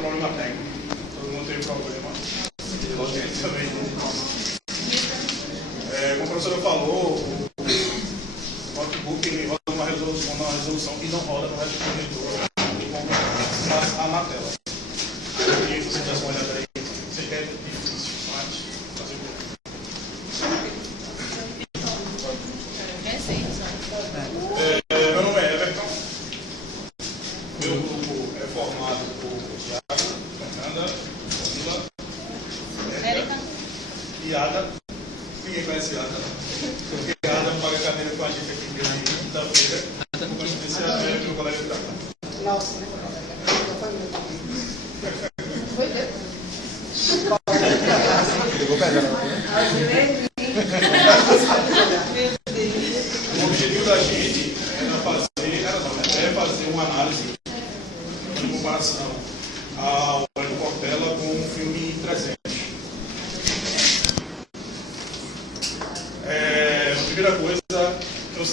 problema técnico. Todo mundo teve problema. Também. Como a professora falou, o notebook ele roda uma resolução que não roda no resto do monitor. Na tela. E você dá uma olhada aí. Você quer difícil, mas fazer meu nome é Everton. Meu grupo é formado por Thiago, Fernanda, Camila, Érica e Ada. Ninguém conhece Ada. Porque Ada paga cadeira com a gente aqui pela quinta-feira. Esse é meu colega de trabalho. Nossa, né? O objetivo da gente é fazer uma análise de comparação ao Alberto Cortella com o filme 300. Primeira coisa,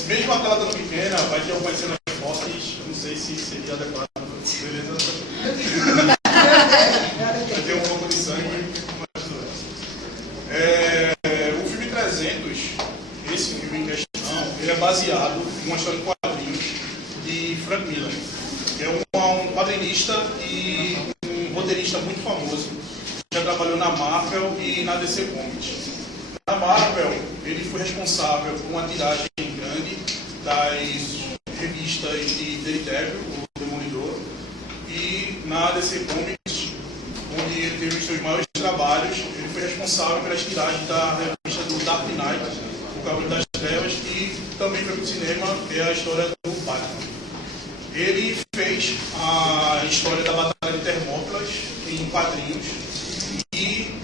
mesmo a tela tão pequena, vai ter algumas cenas fortes, não sei se seria adequado. Vai ter um pouco de sangue, mas o filme 300, esse filme em questão, ele é baseado em uma história de quadrinhos de Frank Miller, que é um quadrinista e um roteirista muito famoso, já trabalhou na Marvel e na DC Comics. Na Marvel, ele foi responsável por uma tiragem grande das revistas de Daredevil, o Demolidor, e na DC Comics, onde ele teve os seus maiores trabalhos, ele foi responsável pelas tiragens da revista do Dark Knight, o Cavaleiro das Trevas, e também foi para o cinema, que é a história do Batman. Ele fez a história da Batalha de Termópilas em quadrinhos e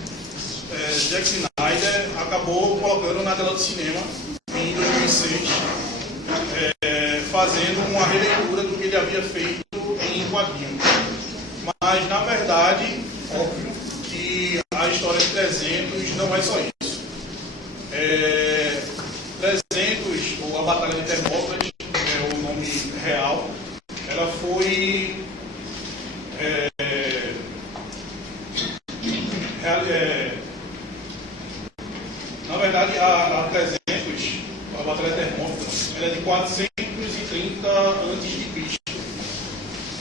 Zack Snyder acabou colocando na tela do cinema em 2006, fazendo uma releitura do que ele havia feito em quadrinhos. Mas, na verdade, óbvio que a história de 300 não é só isso. 300, ou a Batalha de Termópilas, é o nome real, ela foi na verdade, a 300, a Batalha de Termópilas, ela é de 430 a.C.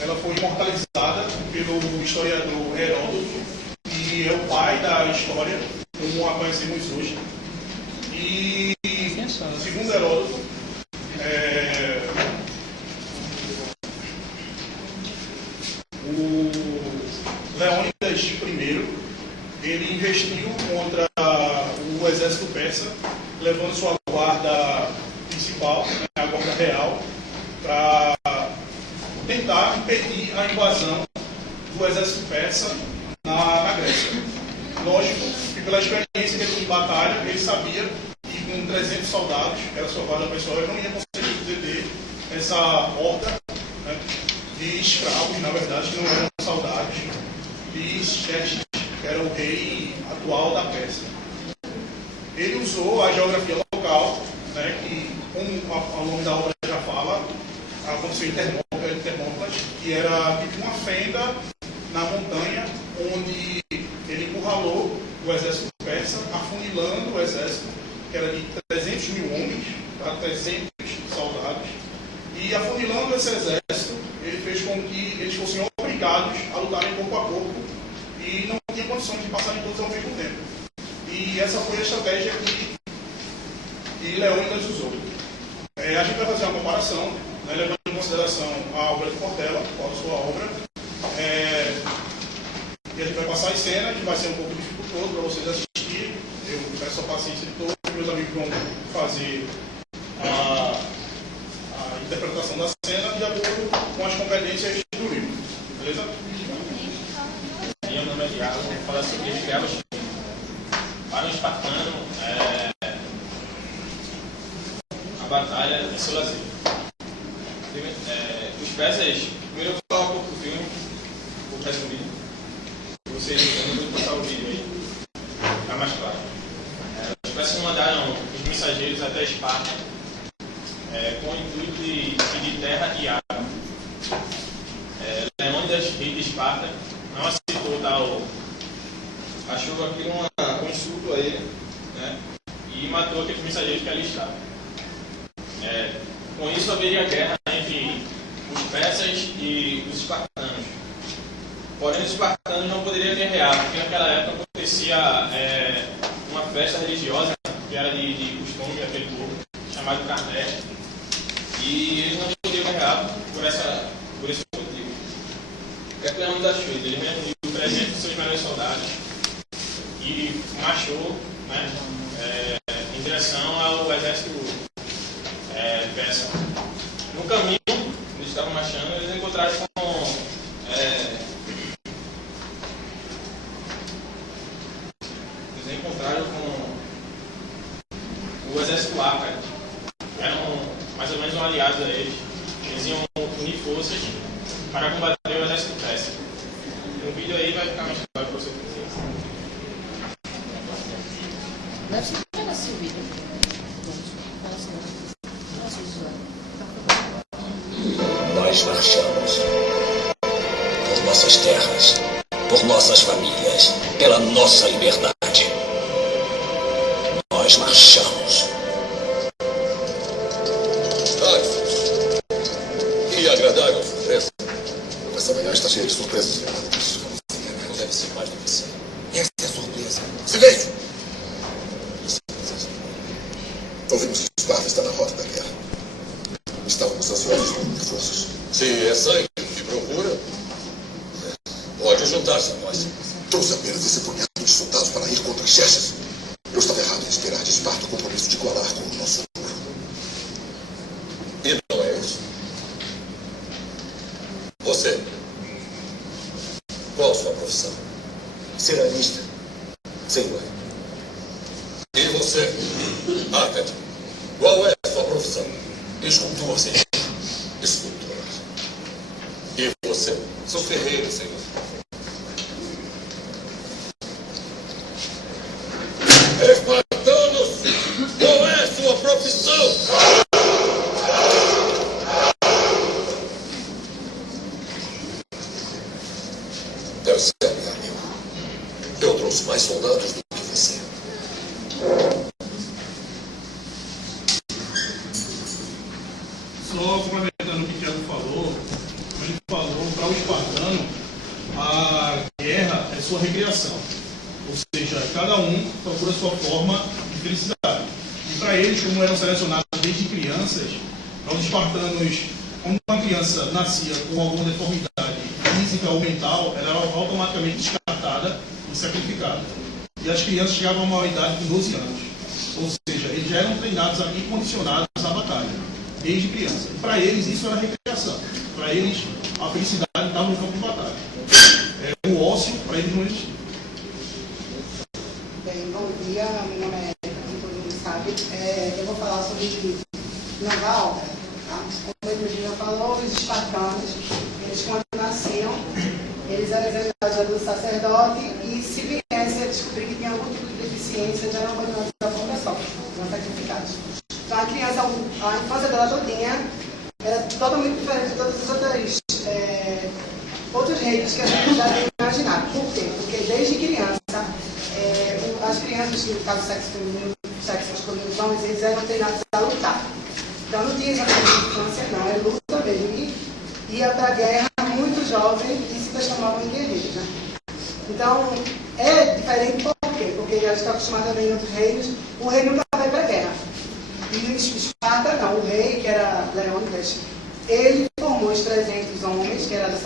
Ela foi imortalizada pelo historiador Heródoto, que é o pai da história, como a conhecemos hoje. E, segundo Heródoto, o Leônidas I, ele investiu contra o exército persa, levando sua guarda principal, a guarda real, para tentar impedir a invasão do exército persa na Grécia. Lógico que pela experiência dele em batalha, ele sabia que com 300 soldados, era sua guarda pessoal, ele não ia conseguir deter essa horda, né, de escravos, na verdade, que não eram soldados, de Xerxes, que era o rei atual da Pérsia. Ele usou a geografia local, né, que, como ao longo da obra já fala, aconteceu em Termópilas, que era tipo uma fenda na montanha, onde ele encurralou o exército persa, afunilando o exército, que era de 300 mil homens, para 300 soldados, e afunilando esse exército, ele fez com que eles fossem obrigados a lutarem corpo a corpo, e não tinha condições de passarem todos ao mesmo tempo. E essa foi a estratégia que Leônidas usou. A gente vai fazer uma comparação, né, levando em consideração a obra de Cortella, qual a sua obra, e a gente vai passar as cenas, que vai ser um pouco dificultoso para vocês assistirem. Eu peço a paciência de todos, meus amigos vão fazer a interpretação da cena de acordo com as competências do livro. Beleza? Meu nome é Thiago, vou falar sobre as guerras. Para um espartano, a batalha é seu lazer. Os persas, primeiro eu vou falar um pouco do filme, vou resumir. Vocês não vão botar o vídeo aí, fica mais claro. Os persas mandaram os mensageiros até Esparta, com o intuito de pedir terra e água. Leônidas, rei de Esparta, não aceitou achou aqui um insulto a ele, né? E matou aqueles mensageiros que ali estavam. Com isso haveria guerra entre os persas e os espartanos. Porém, os espartanos não poderiam guerrear, porque naquela época acontecia uma festa religiosa que era de costume daquele povo, chamado Carné, e eles não podiam guerrear por esse motivo. O que é o nome das coisas? Ele reuniu 300 dos seus melhores soldados e marchou, né, em direção ao exército persa. No caminho, eles estavam marchando, eles encontraram com o exército ácaro. Eram mais ou menos aliados a eles. Eles iam unir forças para combater o exército persa. No vídeo aí vai ficar mais claro para você conhecer. Deve ser que era assim o vídeo. Nós marchamos por nossas terras, por nossas famílias, pela nossa liberdade. Nós marchamos. Que agradável surpresa. Essa manhã está cheia de surpresas. Não deve ser mais do que isso. Essa é a surpresa. Silêncio! Ouvimos que Esparta está na rota da guerra. Estávamos ansiosos por reforços. Se é sangue que procura, pode juntar-se a nós. Trouxe apenas esse punhado de soldados para ir contra Xerxes. Eu estava errado em esperar de Esparta o compromisso de igualar com o nosso ouro. E não é isso. Você, qual sua profissão? Ceramista. Senhor. E você, Arcade, qual é a sua profissão? Escultor, senhor. Escultor. E você? Sou ferreiro, senhor. Espartanos, qual é a sua profissão? Eu sei, meu amigo. Eu trouxe mais soldados do que você. Só complementando o que o Thiago falou, ele falou para o espartano a guerra é sua recreação. Ou seja, cada um procura sua forma de felicidade. E para eles, como eram selecionados desde crianças, para os espartanos, quando uma criança nascia com alguma deformidade física ou mental, ela era automaticamente descartada e sacrificada. E as crianças chegavam a uma idade com 12 anos. Ou seja, eles já eram treinados e condicionados à batalha, desde criança. E para eles isso era recreação. Para eles a felicidade estava no campo de batalha. O ócio, para eles não existia. Bem, bom dia, meu nome é Érica, como todo mundo sabe. Eu vou falar sobre naval, tá? Como o Edmundinho falou, os espartanos, eles quando nasciam, eles eram examinados do sacerdote e se viesse a descobrir que tinha algum tipo de deficiência, já eram abandonados da população, não sacrificados. Então a criança, a infância dela todinha era totalmente diferente de todos os outros reinos que a gente já tem imaginado. Por quê? Porque desde criança, as crianças, no caso do sexo feminino, sexo masculino, os homens, eles eram treinados a lutar. Então não tinha essa coisa de infância, não, é luta mesmo. E ia para a guerra muito jovem e se transformavam em guerreiros, né? Então, é diferente por quê? Porque a gente está acostumado a ver em outros reinos, o rei nunca vai para a guerra. E o Esparta, não, o rei, que era Leônidas, ele formou os 300 homens, que era da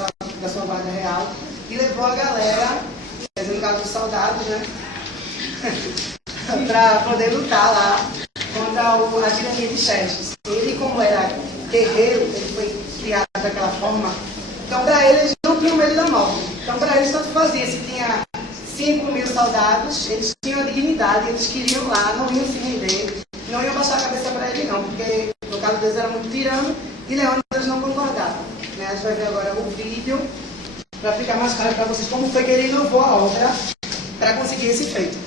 sua guarda real, e levou a galera, no caso dos soldados, né? para poder lutar lá contra a tirania de Xerxes. Ele, como era guerreiro, ele foi criado daquela forma, então para eles não tinham medo da morte. Então para eles tanto fazia, se tinha 5.000 soldados, eles tinham a dignidade, eles queriam lá, não iam se render, não iam baixar a cabeça para ele não, porque no caso deles era muito tirano e Leônidas não concordava. Né? A gente vai ver agora o vídeo para ficar mais claro para vocês como foi que ele inovou a obra para conseguir esse feito.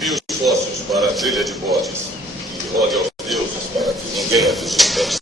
E os sócios para a trilha de bodes. E rogue aos deuses para que ninguém avise os testes.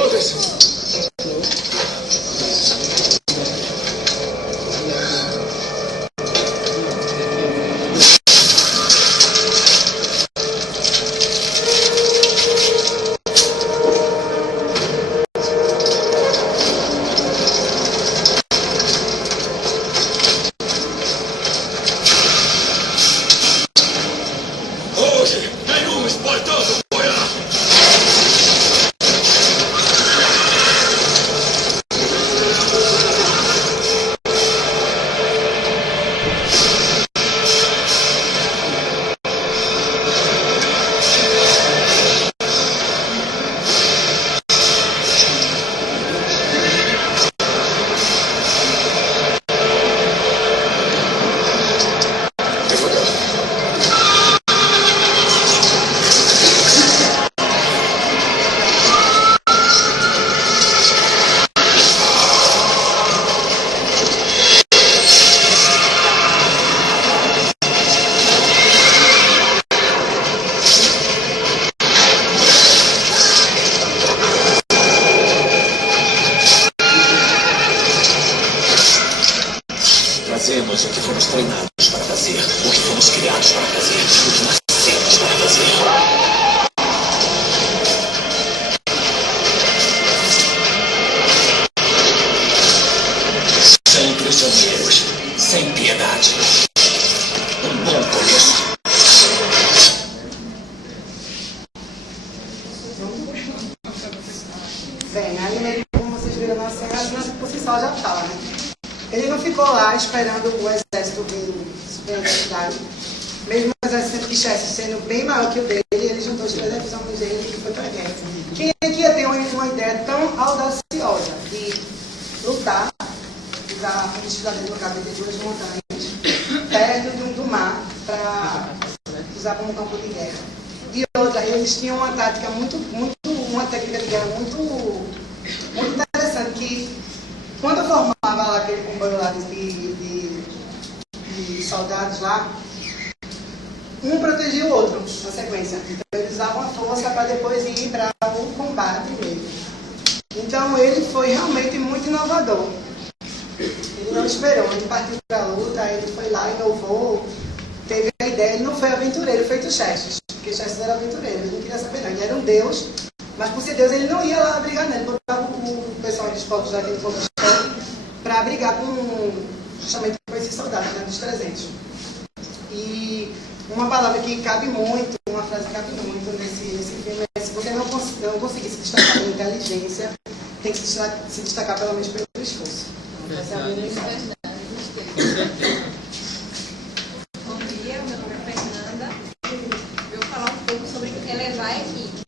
Foda-se! Hoje, nenhum espartano morrerá! Fazemos o que fomos treinados para fazer, o que fomos criados para fazer, o que nascemos para fazer. Sem prisioneiros, sem piedade. Um bom começo. Bem, aí ele, como vocês viram na cena, a cena por si só já fala, né? Ele não ficou lá esperando o exército vir da cidade. Mesmo o exército de Chester sendo bem maior que o dele, ele juntou os 300 homens dele e foi para a guerra. Quem é que ia ter uma ideia tão audaciosa de lutar, usar a cidade do cabo de duas montanhas, perto do mar, para usar como campo de guerra? E outra, eles tinham uma tática uma técnica de guerra muito interessante, que quando eu formava lá aquele comboio lá de soldados lá, um protegia o outro na sequência. Então eles usavam a força para depois ir para o combate mesmo. Então ele foi realmente muito inovador. Ele não esperou, ele partiu para a luta, ele foi lá, inovou, teve a ideia. Ele não foi aventureiro, feito Chester, porque Chester era aventureiro, ele não queria saber não. Ele era um deus, mas por ser deus ele não ia lá brigar nele, botava o pessoal dos povos daquele povo para brigar justamente com esses soldados, né, dos 300. E uma palavra que cabe muito, uma frase que cabe muito nesse filme é: se você não conseguir se destacar pela inteligência, tem que se destacar pelo menos pelo esforço. Essa é a minha mensagem. Bom dia, meu nome é Fernanda. Eu vou falar um pouco sobre elevar a equipe.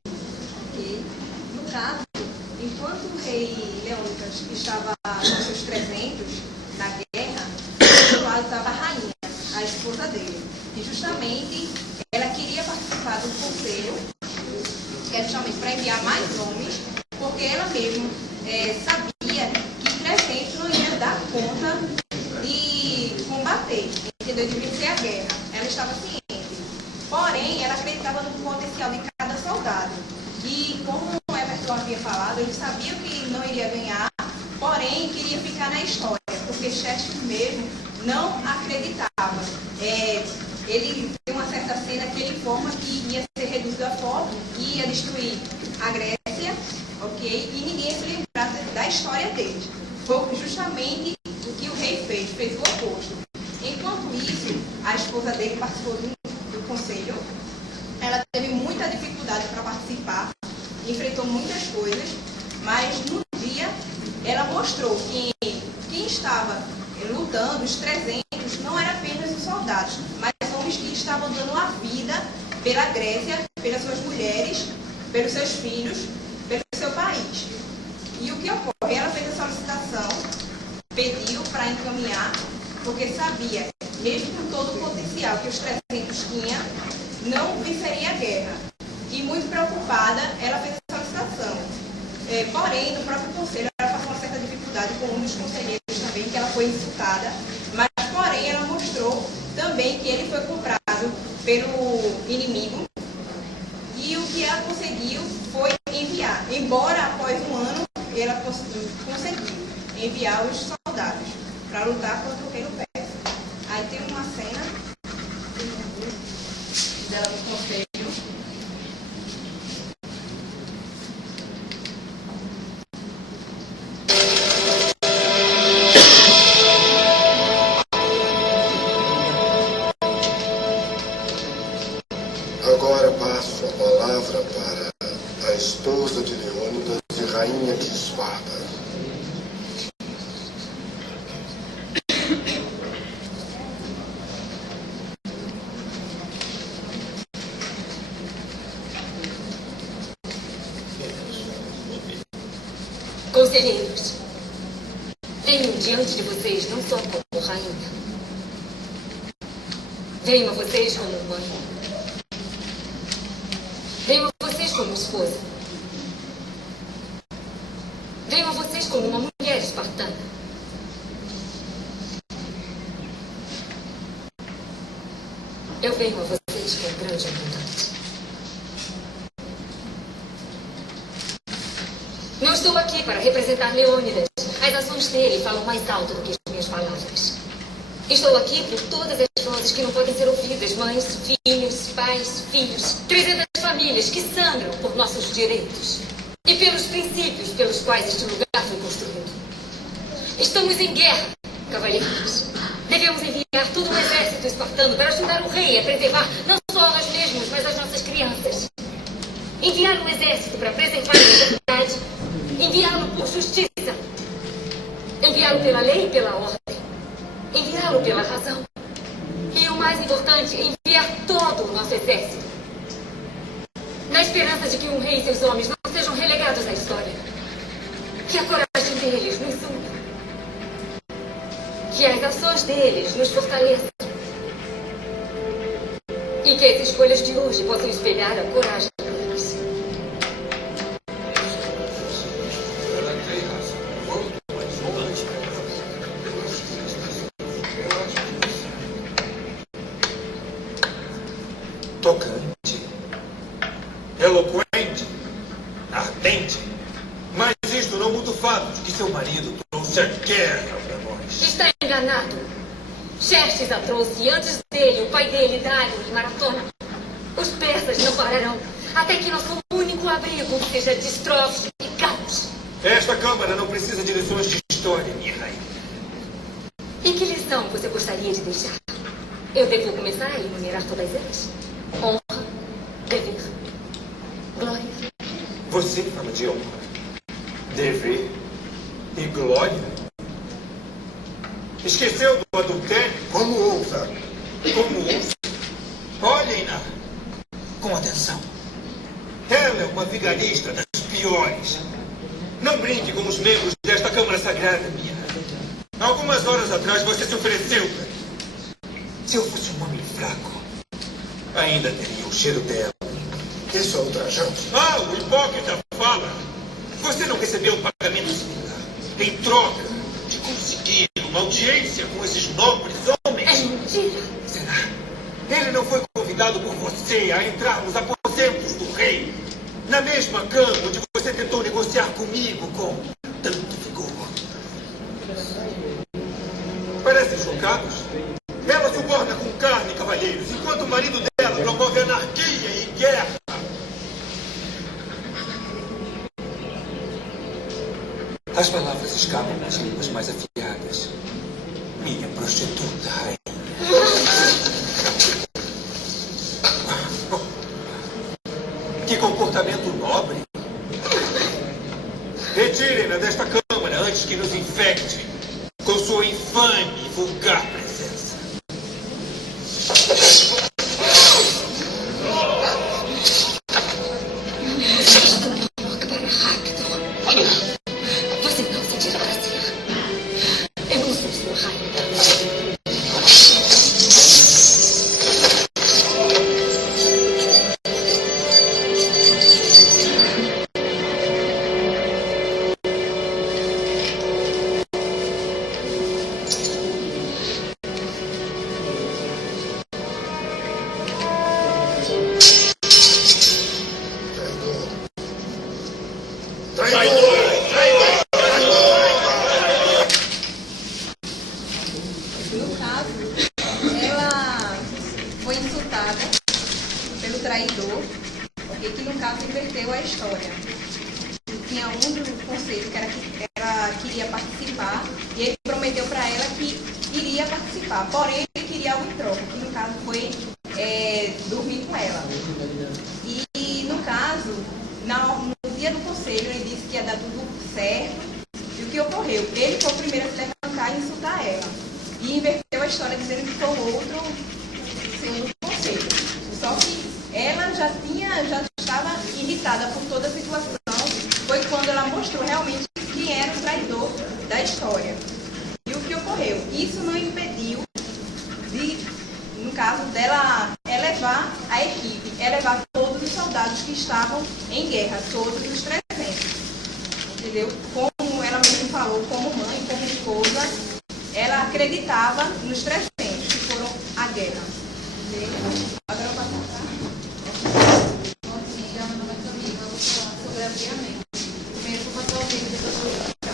Okay? No caso, enquanto o rei Leônicas estava com seus 300 na guerra, do lado estava a rainha, a esposa dele. E justamente ela queria participar do conselho, que é justamente para enviar mais homens, porque ela mesma sabia que 300 não ia dar conta de combater, entendeu? De vencer a guerra. Ela estava ciente. Porém, ela acreditava no potencial de cada soldado. E como o Everton havia falado, ele sabia que não iria ganhar, porém queria ficar na história, porque Chester mesmo não acreditava. Ele tem uma certa cena que ele informa que ia ser reduzido a pó, que ia destruir a Grécia, ok? E ninguém ia se lembrar da história dele. Foi justamente o que o rei fez o oposto. Enquanto isso, a esposa dele participou do conselho. Ela teve muita dificuldade para participar, enfrentou muitas coisas, mas no dia ela mostrou que quem estava lutando, os 300, não eram apenas os soldados, mas homens que estavam dando a vida pela Grécia, pelas suas mulheres, pelos seus filhos, pelo seu país. E o que ocorre? Ela fez a solicitação, pediu para encaminhar, porque sabia, mesmo com todo o potencial que os 300 tinham, não venceria a guerra. E muito preocupada, ela fez a solicitação. Porém, no próprio conselho, ela passou uma certa dificuldade com um dos conselheiros também, que ela foi insultada, mas, porém, ela mostrou também que ele foi comprado pelo inimigo, e o que ela conseguiu foi enviar. Embora após um ano enviar os soldados para lutar contra o reino persa. Aí tem uma cena dela no conselho. Agora passo a palavra para a esposa de Leônidas e rainha de Esparta. Conselheiros, venho diante de vocês não só como rainha. Venho a vocês como mãe. Venho a vocês como esposa. Venho a vocês como uma mulher espartana. Eu venho a vocês com grande vontade. Não estou aqui para representar Leônidas. As ações dele falam mais alto do que as minhas palavras. Estou aqui por todas as vozes que não podem ser ouvidas. Mães, filhos, pais, filhos. 300 famílias que sangram por nossos direitos. E pelos princípios pelos quais este lugar foi construído. Estamos em guerra, cavalheiros. Devemos enviar todo o exército espartano para ajudar o rei a preservar não só nós mesmos, mas as nossas crianças. Enviar um exército para preservar a liberdade. Enviá-lo por justiça. Enviá-lo pela lei e pela ordem. Enviá-lo pela razão. E o mais importante, enviar todo o nosso exército. Na esperança de que um rei e seus homens não sejam relegados à história. Que a coragem deles nos una. Que as ações deles nos fortaleçam. E que as escolhas de hoje possam espelhar a coragem deles. Tocante, eloquente, ardente, mas isto não muda o fato de que seu marido trouxe a guerra para nós. Está enganado. Xerxes a trouxe, antes dele, o pai dele, Dário e Maratona. Os persas não pararão, até que nosso único abrigo seja destroço e caos. Esta Câmara não precisa de lições de história, minha rainha. E que lição você gostaria de deixar? Eu devo começar a enumerar todas elas? Honra, dever, glória. Você fala de honra, dever e glória? Esqueceu do adultério? Como ousa? Como ousa? Olhem-na com atenção. Ela é uma vigarista das piores. Não brinque com os membros desta Câmara Sagrada, minha. Algumas horas atrás você se ofereceu para mim. Se eu fosse um homem fraco, ainda teria o cheiro dela. Isso é ultrajante. Ah, o hipócrita fala. Você não recebeu um pagamento similar em troca de conseguir uma audiência com esses nobres homens? É mentira. Será? Ele não foi convidado por você a entrar nos aposentos do rei, na mesma cama onde você tentou negociar comigo com tanto vigor. Parecem chocados. Ela suborna com carne, cavalheiros, enquanto o marido dela promove anarquia e guerra. As palavras escapam das línguas mais afiadas. Minha prostituta rainha. Que comportamento nobre. Retirem-na desta Câmara antes que nos infecte com sua infame e vulgar presença. Você não sentirá prazer. Eu não sou sua rainha. tinha um do conselho que ela queria participar e ele prometeu para ela que iria participar, porém ele queria algo em troca, que no caso foi dormir com ela. E no caso, no dia do conselho, ele disse que ia dar tudo certo. E o que ocorreu? Ele foi o primeiro a se levantar e insultar ela. E inverteu a história dizendo que foi o outro senhor do conselho. Só que ela já estava irritada por toda a situação. Foi quando ela mostrou realmente quem era o traidor da história. E o que ocorreu? Isso não impediu de, no caso dela, elevar a equipe, elevar todos os soldados que estavam em guerra, todos os 300. Entendeu? Como ela mesmo falou, como mãe, como esposa, ela acreditava nos 300 que foram à guerra. Entendeu? Agora eu passo Bom dia, meu nome é Camila, eu vou falar sobre aviamento. Primeiro eu vou passar o vídeo, depois eu vou explicar.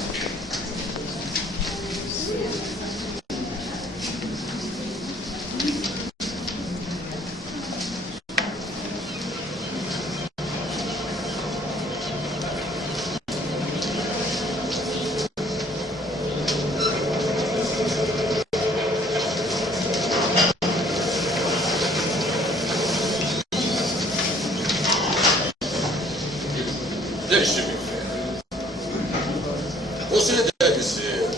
Deixe-me ver. Você deve ser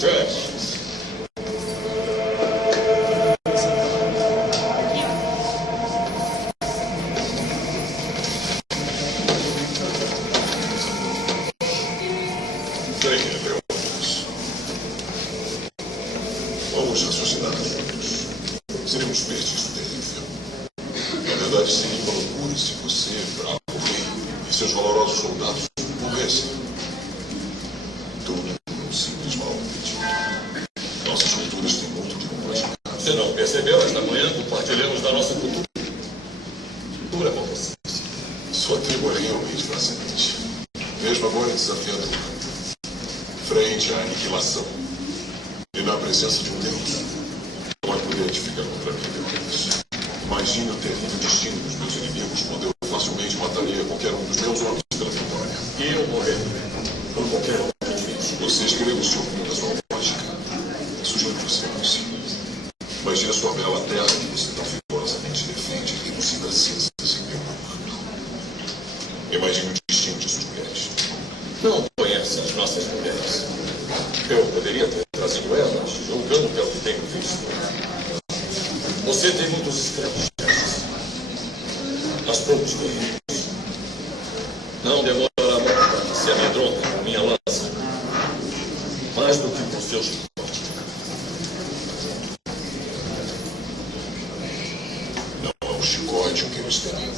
Travis. Tenha perguntas. Vamos raciocinar juntos. Seremos perdidos terrível. Na verdade, seria uma loucura se você, bravo rei, e seus valorosos soldados morressem. Tudo um simples mal pedido. Nossas culturas têm muito que compartilhar. Você não percebeu? Esta manhã compartilhamos da nossa cultura. Cultura com você. Sua tribo é realmente fascinante. Mesmo agora desafiador. Frente à aniquilação. E na presença de um Deus. Não há poder de ficar contra mim, Deus. Imagine o terrível destino dos meus inimigos quando eu facilmente mataria qualquer um dos meus homens pela vitória. E eu morreria por qualquer um de nós. Você escreveu o seu mundo da sua lógica. Sugiro que você use. Imagine a sua bela terra que você tão vigorosamente defende e reduzida a cinzas em meu morto. Imagine o destino de suas mulheres. Não conhece as nossas mulheres. Eu poderia ter trazido elas, julgando pelo que tenho visto. Você tem muitos escravos, mas poucos guerreiros. Não demorará muito para que se amedronte com minha lança, mais do que com seus chicotes. Não é um chicote o que eu extermino.